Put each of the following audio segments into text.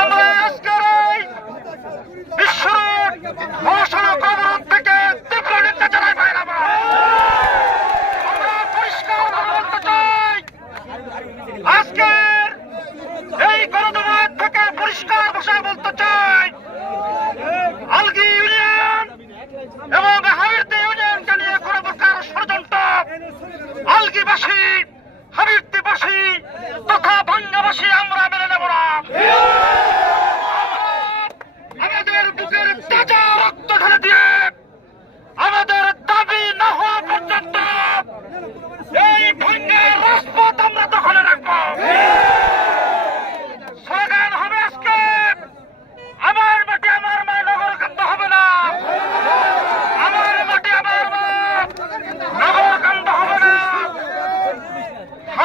আমরা আজকের এই বিশ্ব মহাসড়ক অবরোধ থেকে তীব্র নিন্দা জানাই আমার। পরিষ্কার বলতে চাই, আজকের এই থেকে পরিষ্কার ভাষায় বলতে চাই, আলগি ইউনিয়ন এবং হাবিরদি ইউনিয়নকে নিয়ে কোনো প্রকার ষড়যন্ত্র, আলগিবাসী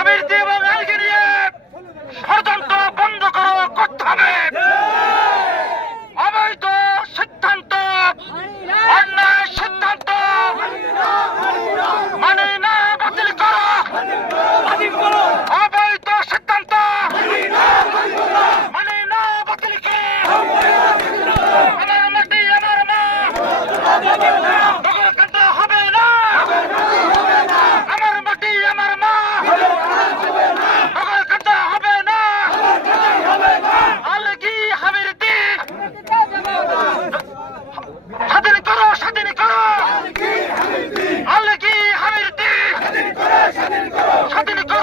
প্রবৃত্তি এবং আইকে নিয়ে ষড়যন্ত্র বন্ধ করো, করতে হবে। অবৈধ সিদ্ধান্ত, অন্যায় সিদ্ধান্ত মানে না, বাতিল করো। অবৈধ সিদ্ধান্ত মানে না, বাতিল করো। আমার নাকি আমার না। I've been a